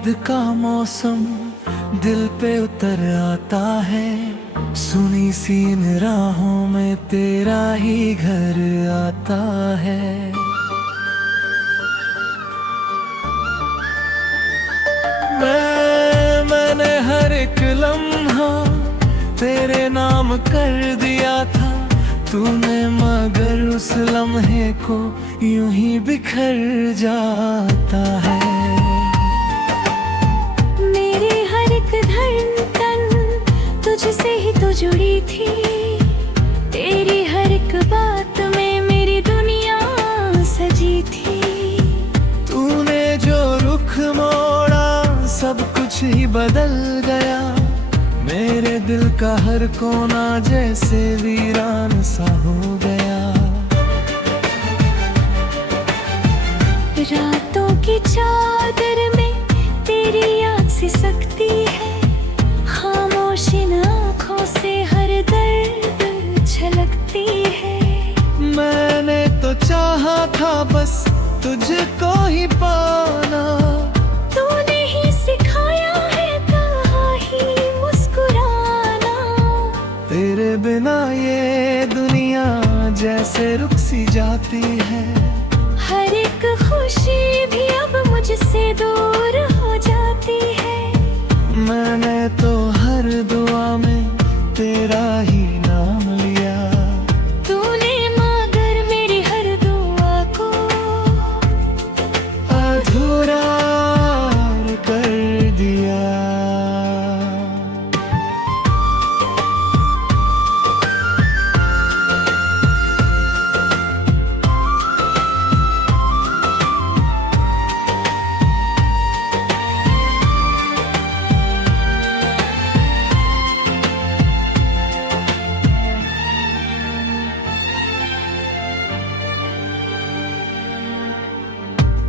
याद का मौसम दिल पे उतर आता है। सुनी सी इन राहों में तेरा ही घर आता है। मैंने हर एक लम्हा तेरे नाम कर दिया था तूने, मगर उस लम्हे को यूं ही बिखर जाता है। मेरी हर एक धड़कन तुझसे ही तो जुड़ी थी, तेरी हर एक बात में मेरी दुनिया सजी थी। तूने जो रुख मोड़ा सब कुछ ही बदल गया, मेरे दिल का हर कोना जैसे वीरान सा हो गया। रातों की चादर में तेरी याद सी सकती है, खामोश इन आँखों से हर दर्द छलकती है। मैंने तो चाहा था बस तुझको ही पाना, तूने ही सिखाया है कहाँ ही मुस्कुराना। तेरे बिना ये दुनिया जैसे रुक सी जाती है। हर एक खुशी भी अब मुझसे दूर हो जाती है। मैंने तो हर दुआ में तेरा ही नाम लिया, तूने मगर मेरी हर दुआ को अधूरा कर दिया।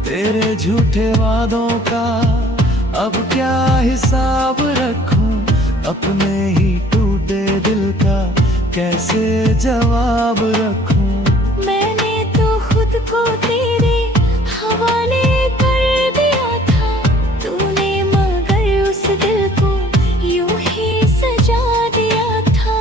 तेरे झूठे वादों का अब क्या हिसाब रखूं, अपने ही टूटे दिल का कैसे जवाब रखूं। मैंने तो खुद को तेरे हवाले कर दिया था, तूने मगर उस दिल को यूं ही सजा दिया था।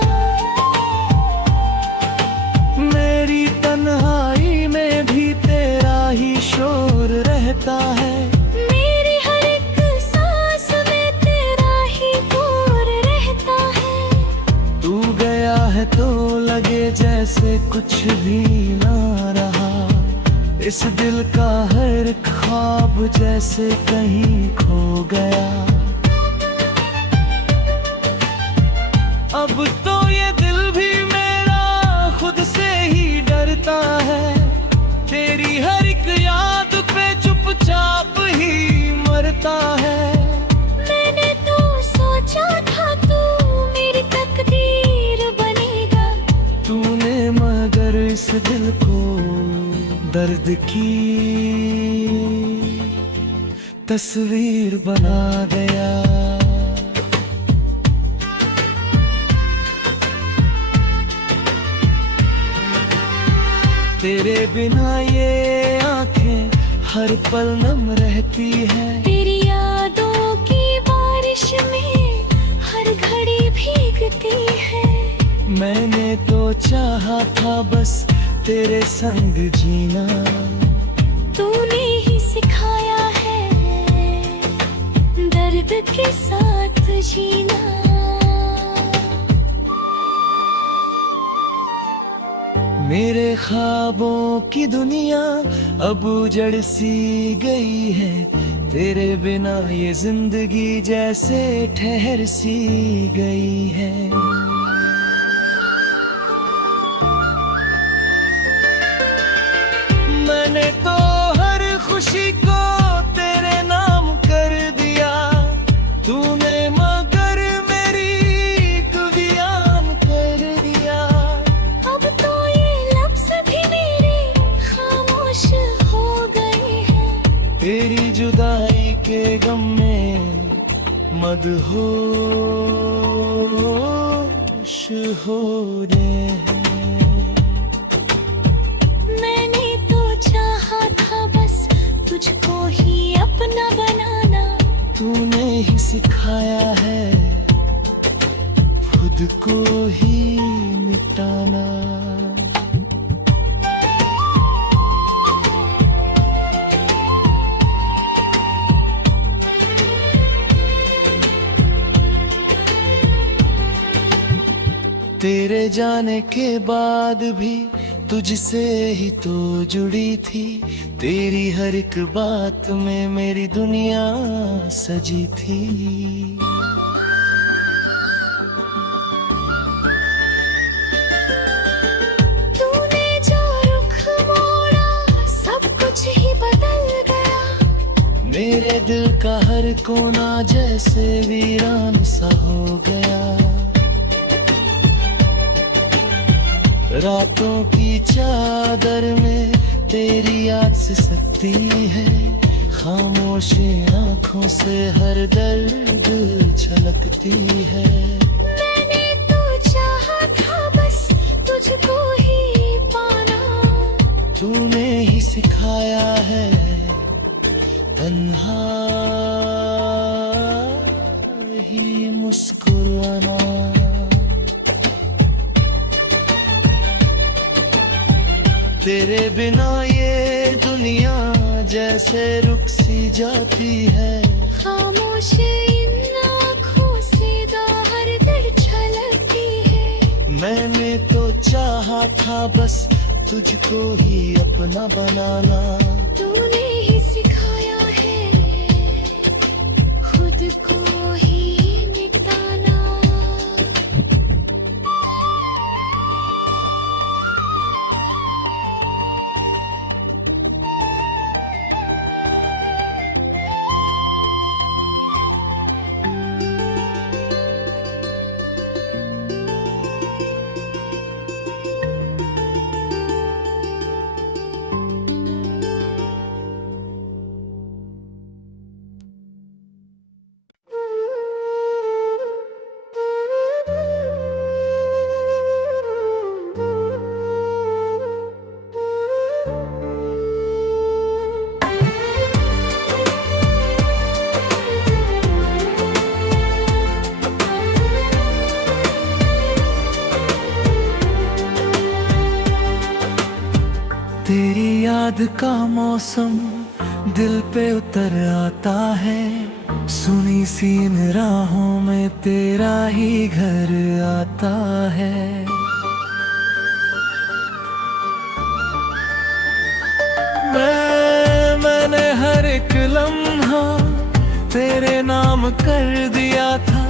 मेरी तन्हाई में भी तेरा ही शोर रहता है, मेरी हर एक सांस में तेरा ही दूर रहता है। तू गया है तो लगे जैसे कुछ भी ना रहा, इस दिल का हर ख्वाब जैसे कहीं खो गया। अब तो ये दिल भी मेरा खुद से ही डरता है, तेरी हर एक याद पे चुपचाप ही मरता है। मैंने तो सोचा था तू मेरी तकदीर बनेगा, तूने मगर इस दिल को दर्द की तस्वीर बना गया। तेरे बिना ये आंखें हर पल नम रहती है, तेरी यादों की बारिश में हर घड़ी भीगती है। मैंने तो चाहा था बस तेरे संग जीना, तूने ही सिखाया है दर्द के साथ जीना। मेरे ख्वाबों की दुनिया अब उजड़ सी गई है, तेरे बिना ये जिंदगी जैसे ठहर सी गई है। मैंने तो हर खुशी को तेरे नाम कर दिया, तूने मगर मेरी कुर्बान कर दिया। अब तो ये लफ्ज़ भी मेरे खामोश हो गए हैं, तेरी जुदाई के गम में मदहोश हो रहे हैं। मैंने तो चाहा था बस तुझको ही अपना बनाना, तू सिखाया है खुद को ही मिटाना। तेरे जाने के बाद भी तुझसे ही तो जुड़ी थी, तेरी हर एक बात में मेरी दुनिया सजी थी। तूने जो रुख मोड़ा सब कुछ ही बदल गया, मेरे दिल का हर कोना जैसे वीरान सा हो गया। रातों की चादर में तेरी याद से सकती है, खामोश आंखों से हर दर्द छलकती है। मैंने तो चाहा था बस तुझको ही पाना, तूने ही सिखाया है तन्हा ही मुस्कुराना। तेरे बिना ये दुनिया जैसे रुक सी जाती है, खामोश इन आँखों से हर दर छलकती है। मैंने तो चाहा था बस तुझको ही अपना बनाना। तूने ही सिखाया है खुद को ही मिटाना। तेरी याद का मौसम दिल पे उतर आता है, सुनी सी इन राहों में तेरा ही घर आता है। मैंने हर एक लम्हा तेरे नाम कर दिया था,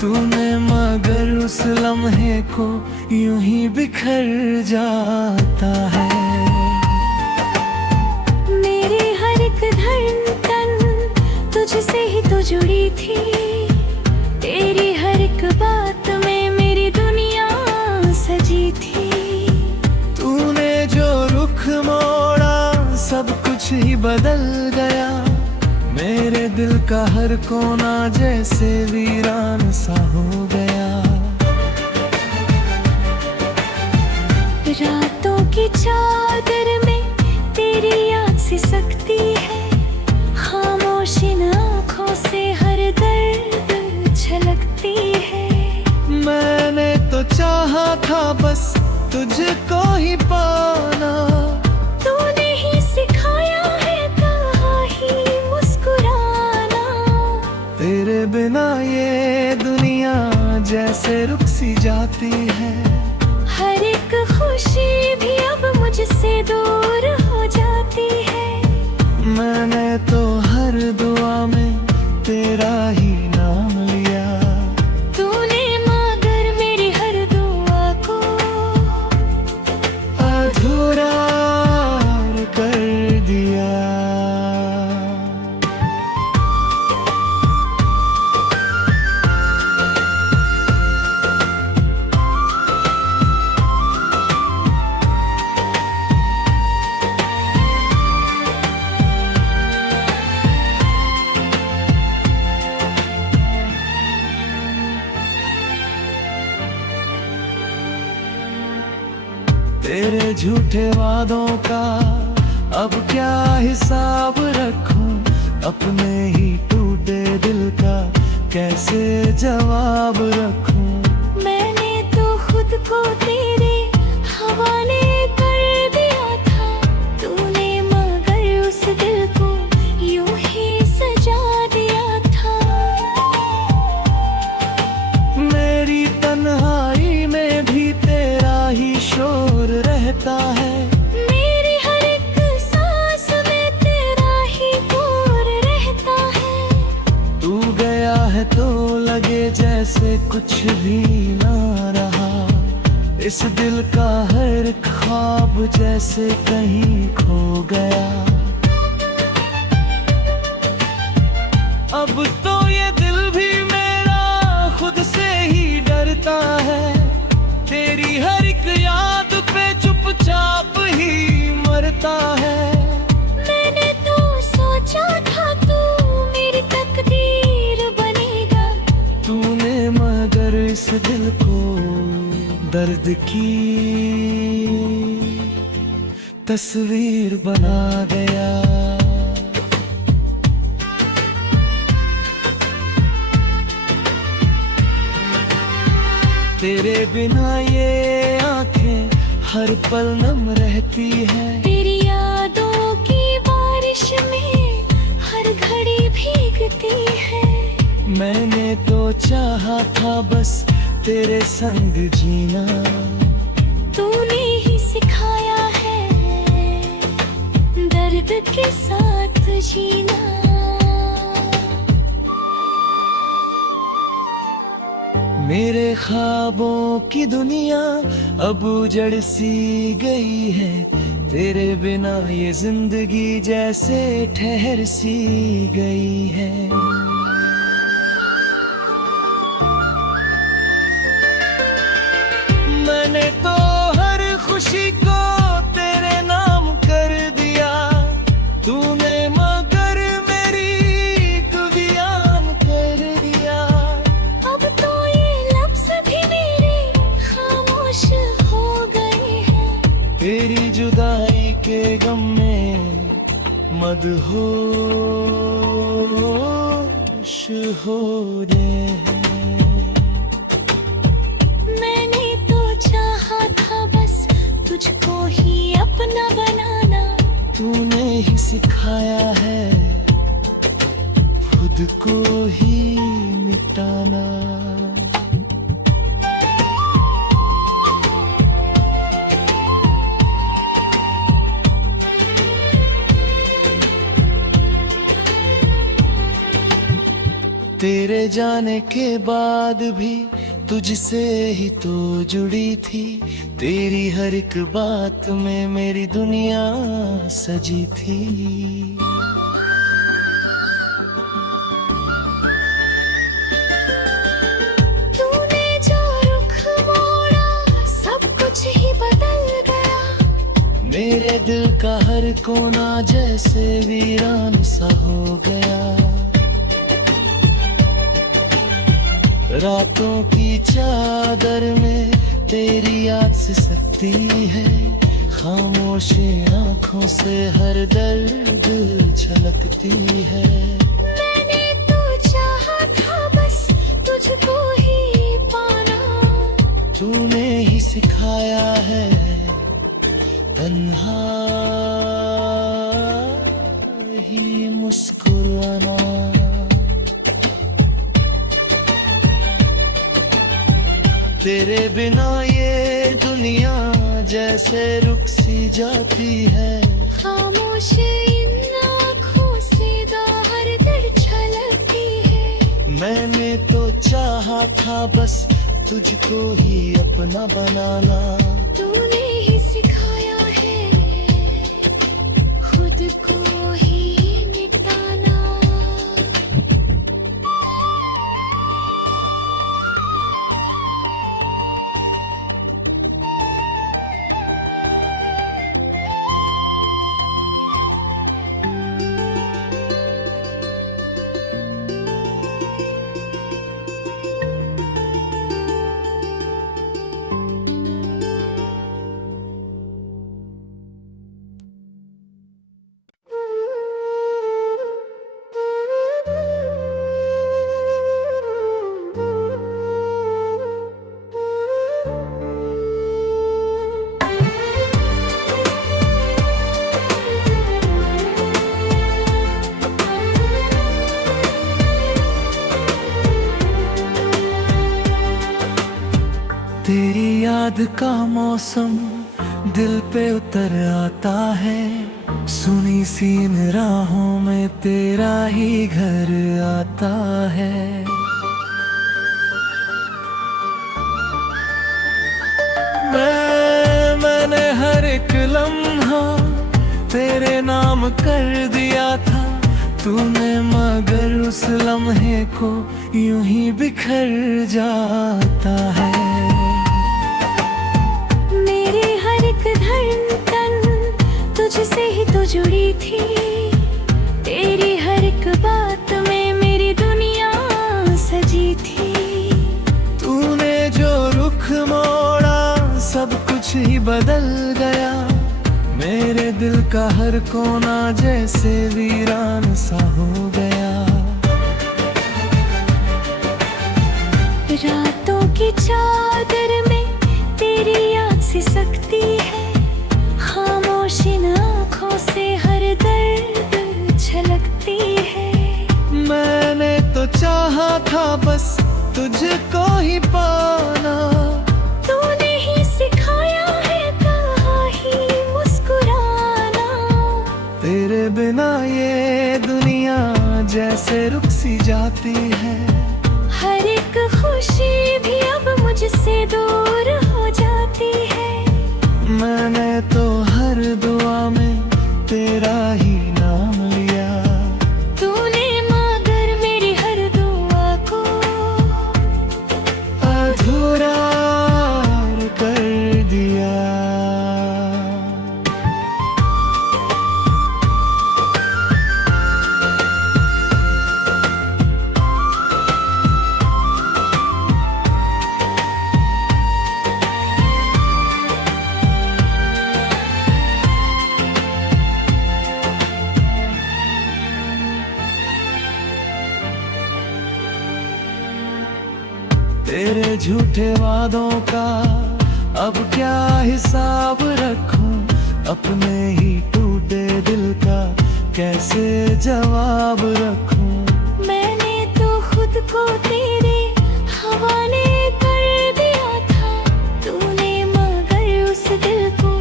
तूने मगर उस लम्हे को यूं ही बिखर जाता है। तुझसे ही तो जुड़ी थी, तेरी हर एक बात में मेरी दुनिया सजी थी। तूने जो रुख मोड़ा सब कुछ ही बदल गया, मेरे दिल का हर कोना जैसे वीरान सा हो गया। रातों की चादर में तेरी याद सी सकती है, खामोश इन आँखों से हर दर्द छलकती है। मैंने तो चाहा था बस तुझको ही पाना, तूने ही सिखाया है कहाँ ही मुस्कुराना। तेरे बिना ये दुनिया जैसे रुक सी जाती है, हर एक खुशी भी अब मुझसे दूर हो जाती है। मैंने तो हर दुआ में तेरा ही नाम लिया, तूने मगर मेरी हर दुआ को अधूरा कर दिया। तेरे झूठे वादों का अब क्या हिसाब रखूं, अपने ही टूटे दिल का कैसे जवाब रखूं। मैंने तो खुद को तेरे हवाले कर दिया था, तूने मगर उस दिल को यूं ही सजा दिया था। मेरी तन्हाई में भी तेरा ही शोर रहता है, मेरी हर एक सांस में तेरा ही बोर रहता है। तू गया है तो लगे जैसे कुछ भी ना रहा, इस दिल का हर ख्वाब जैसे कहीं खो गया। अब तो ये दिल भी मेरा खुद से ही डरता है, तेरी हर एक याद पे चुपचाप ही मरता है। मैंने तो सोचा था तू मेरी तकदीर बनेगा, तूने मगर इस दिल को दर्द की तस्वीर बना गया। तेरे बिना ये आंखें हर पल नम रहती है, तेरी यादों की बारिश में हर घड़ी भीगती है। मैंने तो चाहा था बस तेरे संग जीना, तूने ही सिखाया है दर्द के साथ जीना। मेरे ख्वाबों की दुनिया अब उजड़ सी गई है, तेरे बिना ये जिंदगी जैसे ठहर सी गई है। मैंने तो हर खुशी को तेरे नाम कर दिया, तूने मगर मेरी कवियां कर दिया। अब तो ये लफ्ज़ भी मेरे खामोश हो गए हैं, तेरी जुदाई के गम में मदहोश हो रहे हैं। मैंने तो चाहा था बस तुझको ही अपना बनाना, तूने ही सिखाया है खुद को ही मिटाना। तेरे जाने के बाद भी तुझसे ही तो जुड़ी थी, तेरी हर एक बात में मेरी दुनिया सजी थी। तूने जो रुख मोड़ा सब कुछ ही बदल गया, मेरे दिल का हर कोना जैसे वीरान सा हो गया। रातों की चादर में तेरी याद से सकती है, खामोश आंखों से हर दर्द झलकती है। मैंने तो चाहा था बस तुझको ही पाना, तूने ही सिखाया है तन्हा ही मुस्कुराना। तेरे बिना ये दुनिया जैसे रुक सी जाती है, खामोश इन आँखों से बाहर दर छलकती है। मैंने तो चाहा था बस तुझको ही अपना बनाना, तूने ही सिखाया है खुद को ही मिटाना। सर्द का मौसम दिल पे उतर आता है, सुनी सी इन राहों में तेरा ही घर आता है। मैंने हर एक लम्हा तेरे नाम कर दिया था, तूने मगर उस लम्हे को यूं ही बिखर जाता है। मेरी हर एक धड़कन तुझसे ही तो जुड़ी थी, तेरी हर एक बात में मेरी दुनिया सजी थी। तूने जो रुख मोड़ा सब कुछ ही बदल गया, मेरे दिल का हर कोना जैसे वीरान सा हो गया। रातों की चादर में तेरी याद सी सकती है, खामोश इन आँखों से हर दर्द झलकती है। मैंने तो चाहा था बस तुझको ही पाना, तूने ही सिखाया है कहाँ ही मुस्कुराना। तेरे बिना ये दुनिया जैसे रुक सी जाती है, हर एक खुशी भी अब मुझसे दूर हो जाती है। मैंने तो हर दुआ में तेरा ही नाम लिया, तूने मगर मेरी हर दुआ को अधूरा कर दिया। तेरे झूठे वादों का अब क्या हिसाब रखूं, अपने ही टूटे दिल का कैसे जवाब रखूं। मैंने तो खुद को तेरे हवाले कर दिया था, तूने मगर उस दिल को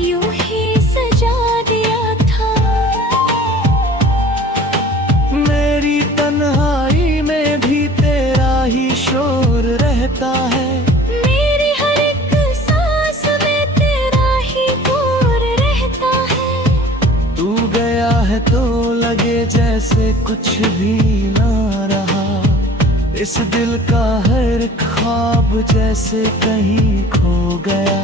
यूं ही सजा दिया था। मेरी तन्हाई में भी तेरा ही शोर रहता है, मेरी हर एक सांस में तेरा ही दूर रहता है। तू गया है तो लगे जैसे कुछ भी ना रहा, इस दिल का हर ख्वाब जैसे कहीं खो गया।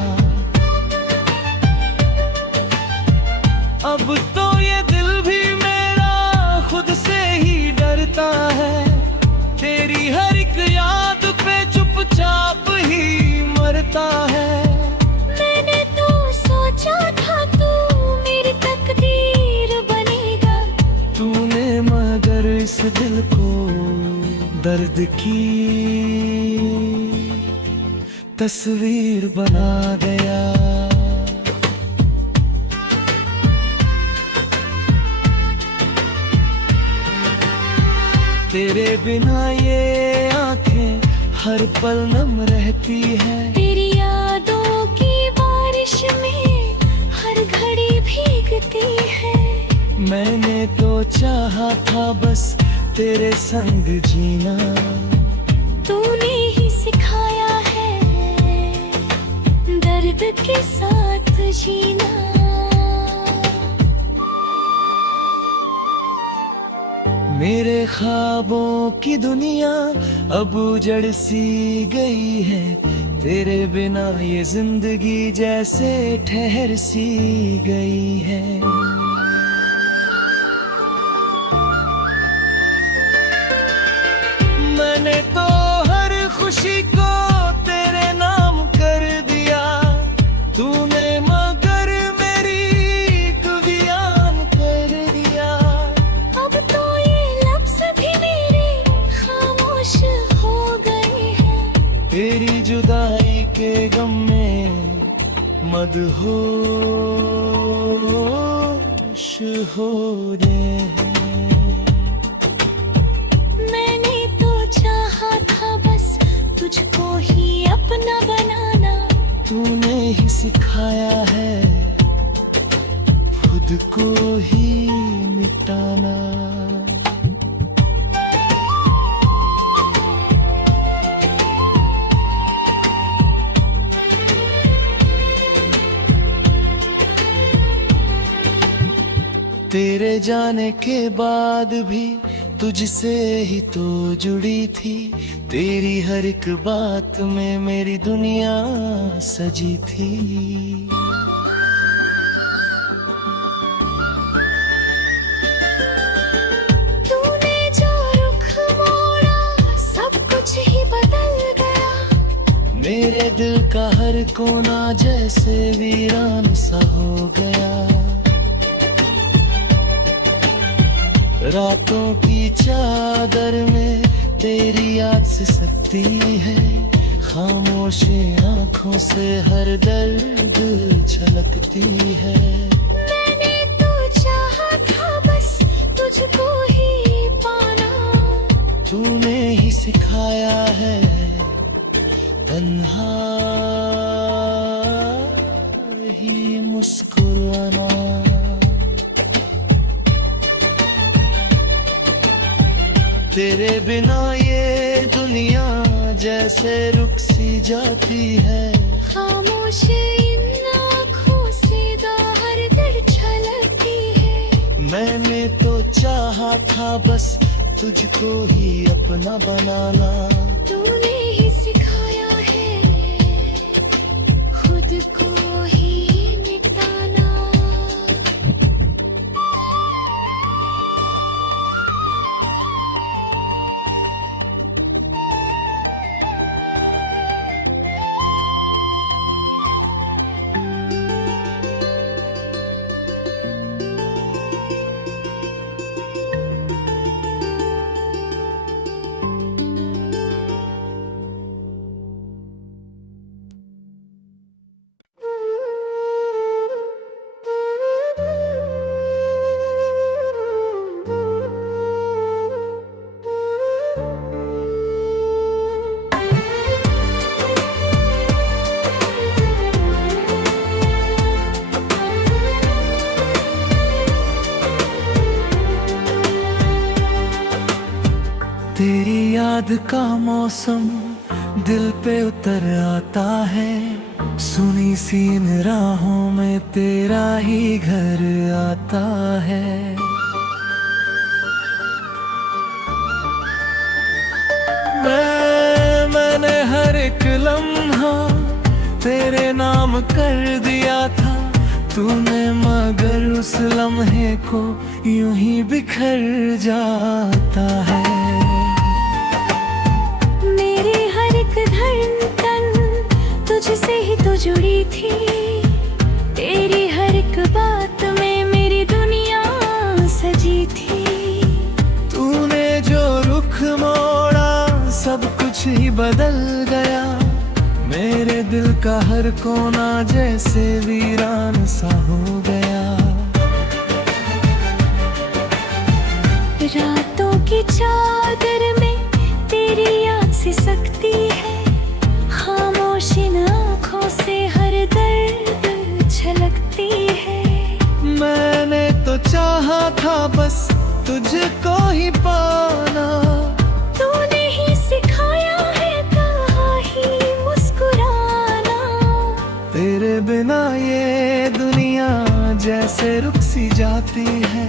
अब तो ये दिल भी मेरा खुद से ही डरता है, तेरी हर एक याद पे चुपचाप ही मरता है। मैंने तो सोचा था तू मेरी तकदीर बनेगा, तूने मगर इस दिल को दर्द की तस्वीर बना गया। तेरे बिना ये आंखें हर पल नम रहती है, तेरी यादों की बारिश में हर घड़ी भीगती है। मैंने तो चाहा था बस तेरे संग जीना, तूने ही सिखाया है दर्द के साथ जीना। मेरे ख्वाबों की दुनिया अब उजड़ सी गई है, तेरे बिना ये जिंदगी जैसे ठहर सी गई है। मैंने तो हर खुशी को तेरे नाम कर दिया, तूने मगर मेरी कवियान कर दिया। अब तो ये लफ्ज़ भी मेरे खामोश हो गए हैं, तेरी जुदाई के गम में मदहोश हो रहे हैं। मैंने तो चाहा था बस तुझको ही अपना बनाना, तूने ही सिखाया है खुद को ही मिटाना। तेरे जाने के बाद भी तुझसे ही तो जुड़ी थी, तेरी हर एक बात में मेरी दुनिया सजी थी। तूने जो रुख मोड़ा सब कुछ ही बदल गया, मेरे दिल का हर कोना जैसे वीरान सा हो गया। रातों की चादर में तेरी याद से सकती है, खामोशी आंखों से हर दर्द छलकती है। मैंने तो चाहा था बस तुझको ही पाना, तूने ही सिखाया है तन्हा ही मुस्कुराना। तेरे बिना ये दुनिया जैसे रुक सी जाती है, खामोश इन आँखों से बाहर दर छलकती है। मैंने तो चाहा था बस तुझको ही अपना बनाना। तूने ही सिखाया है खुद को ही मिटाना। तेरी याद का मौसम दिल पे उतर आता है, सुनी सी इन राहों में तेरा ही घर आता है। मैंने हर एक लम्हा तेरे नाम कर दिया था, तूने मगर उस लम्हे को यूं ही बिखर जाता है। मेरी हर एक धड़कन तुझसे ही तो जुड़ी थी, तेरी हर एक बात में मेरी दुनिया सजी थी। तूने जो रुख मोड़ा सब कुछ ही बदल गया, मेरे दिल का हर कोना जैसे वीरान सा हो गया। रातों की चादर में तेरी याद से सकती है, खामोश इन आँखों से हर दर्द छलकती है। मैंने तो चाहा था बस तुझको ही पाना, तूने ही सिखाया है कहाँ ही मुस्कुराना। तेरे बिना ये दुनिया जैसे रुक सी जाती है,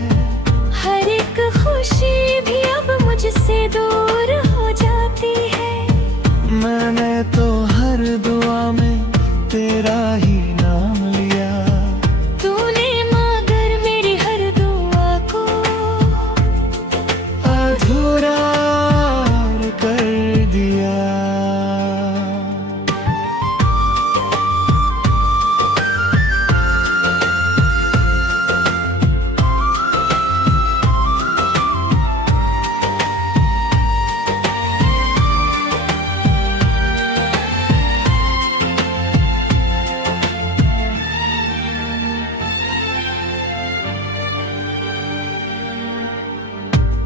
हर एक खुशी भी अब मुझसे दूर हो जाती है। मैंने तो हर दुआ में तेरा ही नाम लिया, तूने मगर मेरी हर दुआ को अधूरा कर दिया।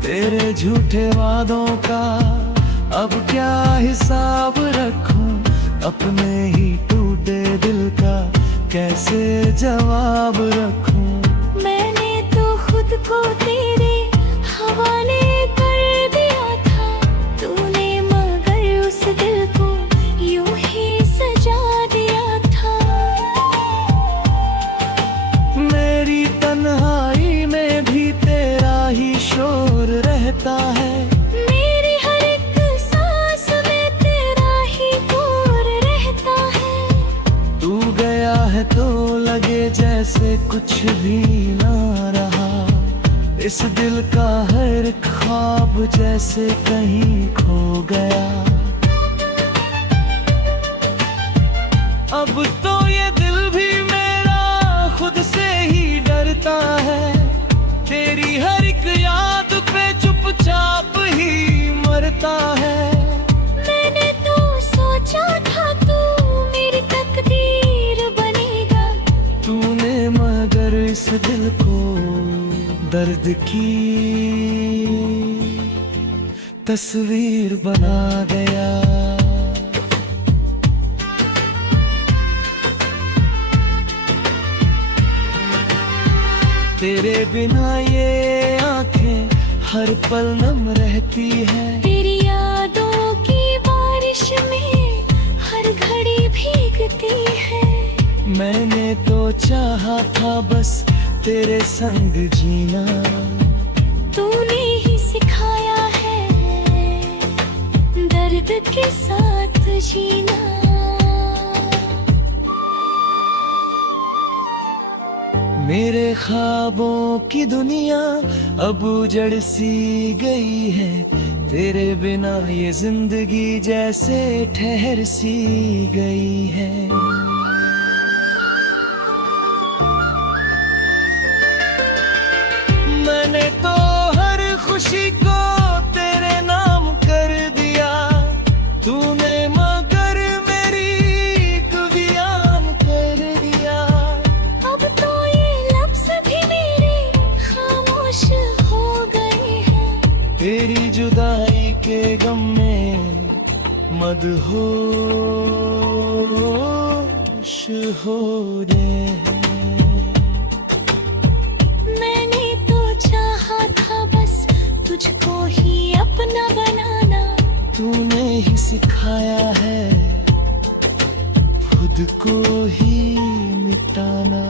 तेरे झूठे वादों का अब क्या हिसाब रखूं, अपने ही टूटे कैसे जवाब रखूं। मैंने तो खुद को तेरे हवाले कर दिया था, तूने मगर उस दिल को यूं ही सजा दिया था। मेरी तन्हाई में भी तेरा ही शोर रहता है, मेरी हर एक सांस में तेरा ही दूर रहता है। तू गया है तो लगे जैसे कुछ भी ना रहा, इस दिल का हर ख्वाब जैसे कहीं खो गया। अब तो ये दिल भी मेरा खुद से ही डरता है, तेरी हर एक याद पे चुपचाप ही मरता है। मैंने तो सोचा था तू मेरी तकदीर बनेगा, तूने मगर इस दिल को दर्द की तस्वीर बना गया। तेरे बिना ये आंखें हर पल नम रहती है, तेरी यादों की बारिश में हर घड़ी भीगती है। मैंने तो चाहा था बस तेरे संग जीना, तूने ही सिखाया है दर्द के साथ जीना। मेरे ख्वाबों की दुनिया अब उजड़ सी गई है, तेरे बिना ये जिंदगी जैसे ठहर सी गई है। मैंने तो हर खुशी को तेरे नाम कर दिया, तूने मगर मेरी कवियां कर दिया। अब तो ये लफ्ज़ भी मेरे खामोश हो गए हैं, तेरी जुदाई के गम में मदहोश हो रहे हैं। मैंने तो चाहा था बस तुझको ही अपना बनाना, तूने ही सिखाया है खुद को ही मिटाना।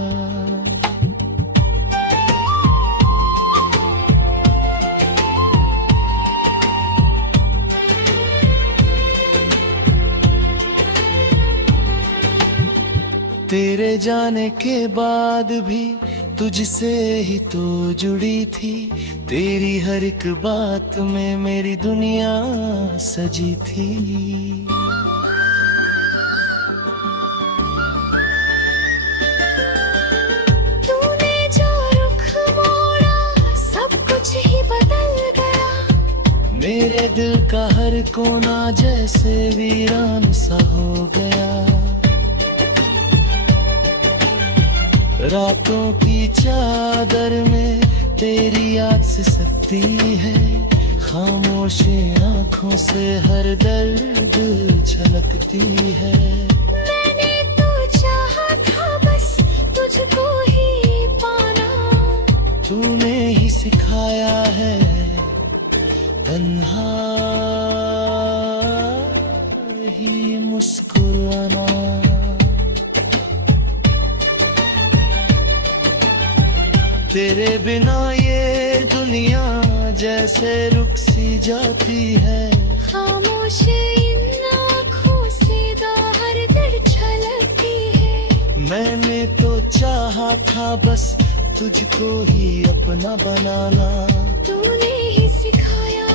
तेरे जाने के बाद भी तुझसे ही तो जुड़ी थी, तेरी हर एक बात में मेरी दुनिया सजी थी। तूने जो रुख मोड़ा सब कुछ ही बदल गया, मेरे दिल का हर कोना जैसे वीरान सा हो गया। रातों की चादर में तेरी याद से सकती है, खामोश आंखों से हर दर्द छलकती है। मैंने तो चाहा था बस तुझको ही पाना, तूने ही सिखाया है तन्हा ही मुस्कुराना। तेरे बिना ये दुनिया जैसे रुक सी जाती है, खामोश इन आँखों से हर दर्द छलकती है। मैंने तो चाहा था बस तुझको ही अपना बनाना, तूने ही सिखाया